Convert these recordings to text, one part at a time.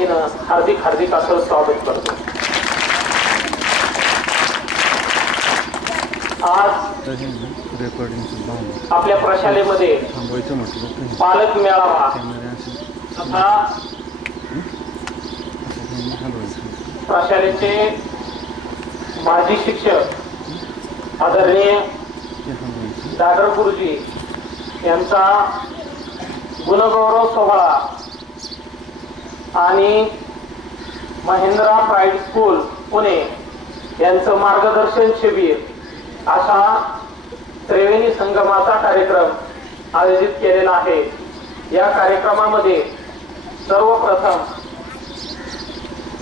वतीनं हार्दिक हार्दिक असं स्वागत करतो। आज आपल्या प्रशालेमध्ये पालक मेळावा तथा प्रशालेचे माजी शिक्षक आदरणीय दादर गुरुजी यांचा गुणगौरव सोहळा आणि महिंद्रा प्राईड स्कूल पुणे यांचं मार्गदर्शन शिबिर अशा त्रिवेणी संगमाचा कार्यक्रम आयोजित केलेला आहे। या कार्यक्रमामध्ये सर्वप्रथम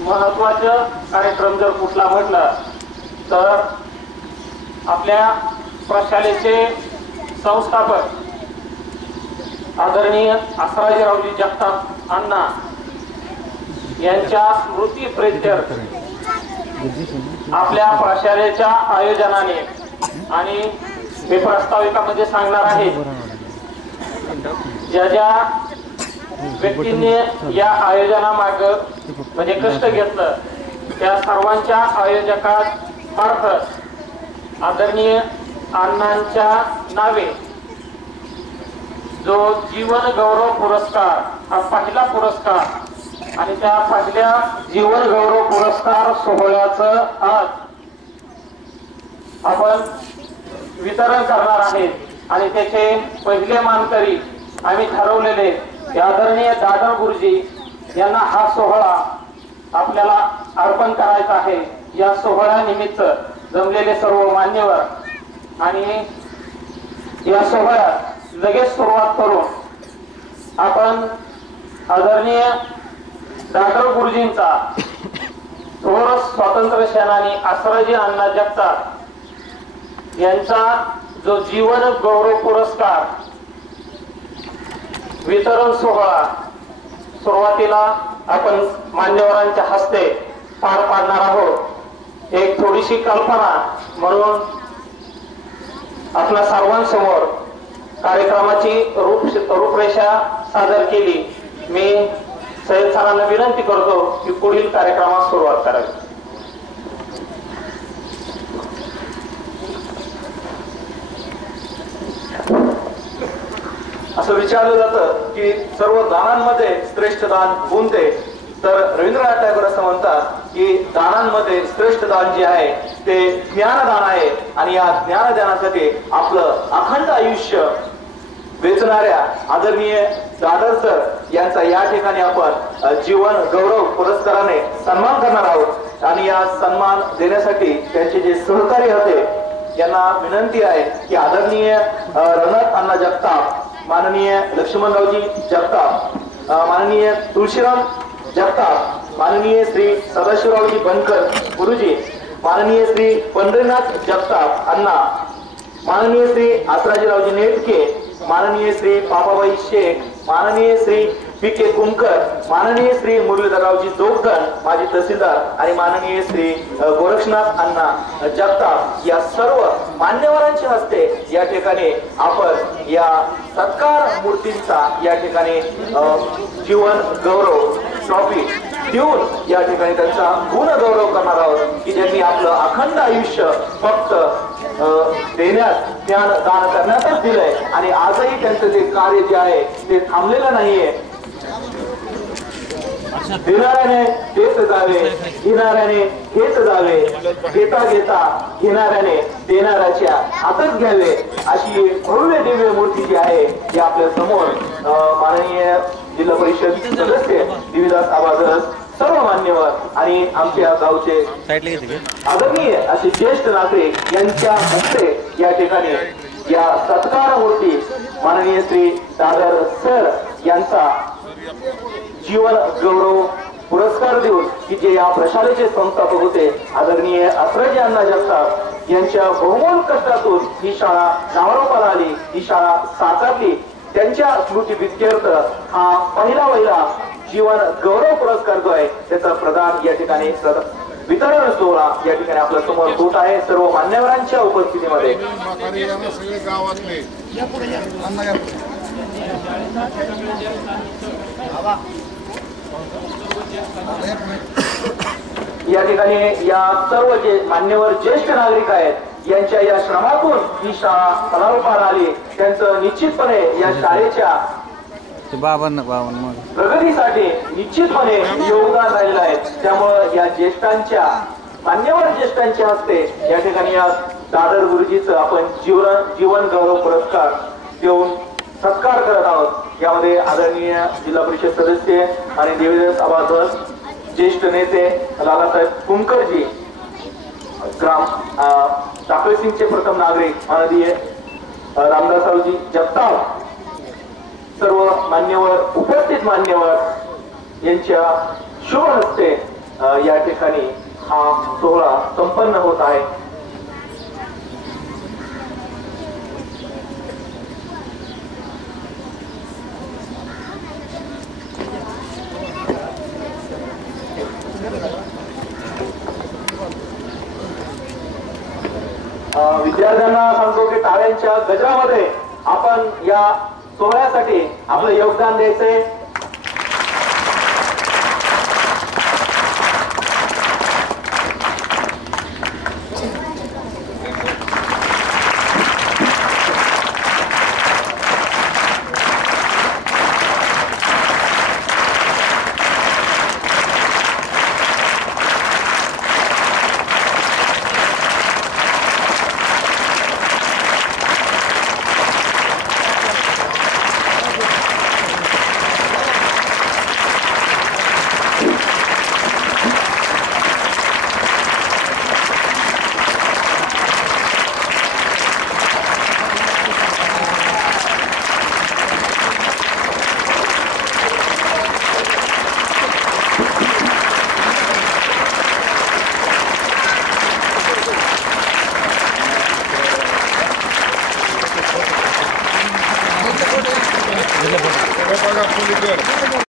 महत्त्वाचा कार्यक्रम जर कुठला म्हटलं तर आपल्या प्रशालेचे संस्थापक आदरणीय आसराजीरावजी जगताप अण्णा यांच्या स्मृती प्रीत्यर्थ आपल्या प्रशालेच्या आयोजनाने आणि मी प्रस्ताविकामध्ये सांगणार आहे ज्या ज्या व्यक्तींनी या आयोजनामागे म्हणजे कष्ट घेतलं त्या सर्वांच्या आयोजकांमार्फत आदरणीय अण्णांच्या नावे जो जीवन गौरव पुरस्कार हा पहिला पुरस्कार आणि त्या पहिल्या जीवन गौरव पुरस्कार सोहळ्याचं आज आपण वितरण करणार आहेत आणि त्याचे पहिले मानकरी आम्ही ठरवलेले आदरणीय दादर गुरुजी यांना हा सोहळा आपल्याला अर्पण करायचा आहे। या सोहळ्यानिमित्त जमलेले सर्व मान्यवर आणि या सोहळ्यात लगेच सुरुवात करून आपण आदरणीय दादर गुरुजींचा थोर स्वातंत्र्य सेनानी आसराजी अण्णा जगताप यांचा जो जीवन गौरव पुरस्कार वितरण सोहळा सुरुवातीला आपण मान्यवरांच्या हस्ते पार पाडणार आहोत। एक थोडीशी कल्पना म्हणून आपल्या सर्वांसमोर कार्यक्रमाची रूपरेषा सादर केली। मी सय्यद सरांना विनंती करतो की पुढील कार्यक्रमास सुरुवात करावी। असं विचारलं जातं की सर्व दानांमध्ये श्रेष्ठ दान कोणते, तर रवींद्रनाथ टागोर असं म्हणतात की दानांमध्ये श्रेष्ठ दान जे आहे ते ज्ञानदान आहे आणि या ज्ञानदानासाठी आपलं अखंड आयुष्य वेचणाऱ्या आदरणीय दादर सर यांचा या ठिकाणी आपण जीवन गौरव पुरस्काराने सन्मान करणार आहोत आणि या सन्मान देण्यासाठी त्यांचे जे सहकारी होते यांना विनंती आहे की आदरणीय रणनाथ अण्णा जगताप, माननीय लक्ष्मणरावजी जगताप, माननीय तुळशीराम जगताप, माननीय श्री सदाशिवरावजी बनकर गुरुजी, माननीय श्री पंढरीनाथ जगताप अण्णा, माननीय श्री आसराजीरावजी नेटके, माननीय श्री पापाबाई शेख, माननीय श्री पी.के. कुमकर, माननीय श्री मुरलीधररावजी जोगदण माजी तहसीलदार आणि माननीय श्री गोरक्षनाथ अण्णा जगताप या सर्व मान्यवरांच्या हस्ते या ठिकाणी आपण या सत्कार मूर्तींचा या ठिकाणी जीवन गौरव ट्रॉफी देऊन या ठिकाणी त्यांचा गुण गौरव करणार आहोत की ज्यांनी आपलं अखंड आयुष्य फक्त देण्यात ज्ञान दान करण्यातच दिलंय आणि आजही त्यांचं ते कार्य जे आहे ते थांबलेलं नाहीये। देणाऱ्याने देत जावे, घेणाऱ्याने घेत जावे, घेता घेता घेणाऱ्याने देणाऱ्याच्या हातच घ्यावे अशी भव्य दिव्य मूर्ती जी आहे ती आपल्या समोर माननीय जिल्हा परिषद सदस्य देवीदास आबाजस, सर्व मान्यवर आणि आमच्या गावचे आदरणीय असे ज्येष्ठ नागरिक यांच्या हस्ते या ठिकाणी या सत्कार मूर्ती माननीय श्री दादर सर यांचा जीवन गौरव पुरस्कार देऊन की जे या प्रशालेचे संस्थापक होते आदरणीय आसराजी अण्णा जगताप यांच्या बहुमोल कष्टातून ही शाळा नावारूपाला आली, ही शाळा साकारली। त्यांच्या स्मृती प्रीत्यर्थ हा पहिला जीवन गौरव पुरस्कार जो आहे त्याचा प्रदान या ठिकाणी वितरण सोहळा या ठिकाणी आपल्या समोर होत आहे सर्व मान्यवरांच्या उपस्थितीमध्ये। या ठिकाणी या सर्व जे मान्यवर ज्येष्ठ नागरिक आहेत यांच्या या श्रमातून ही शाळा पदारोपार आली. त्यांचं निश्चितपणे या शाळेच्या प्रगतीसाठी निश्चितपणे योगदान राहिलेलं आहे. त्यामुळं या ज्येष्ठांच्या मान्यवर ज्येष्ठांच्या हस्ते या ठिकाणी या दादर गुरुजीचं आपण जीवन गौरव पुरस्कार देऊन सत्कार करत आहोत. यामध्ये आदरणीय जिल्हा परिषद सदस्य आणि देवीदास सभासद, ज्येष्ठ नेते लालासाहेब कुंकरजी, ग्राम टाकळसिंगचे प्रथम नागरिक माननीय रामदासरावजी जगताप, सर्व मान्यवर, उपस्थित मान्यवर यांच्या शुभ हस्ते या ठिकाणी हा सोहळा संपन्न होत आहे. विद्यार्थ्यांना सांगतो की टाळ्यांच्या गजरामध्ये आपण या सोहळ्यासाठी आपलं योगदान द्यायचंय.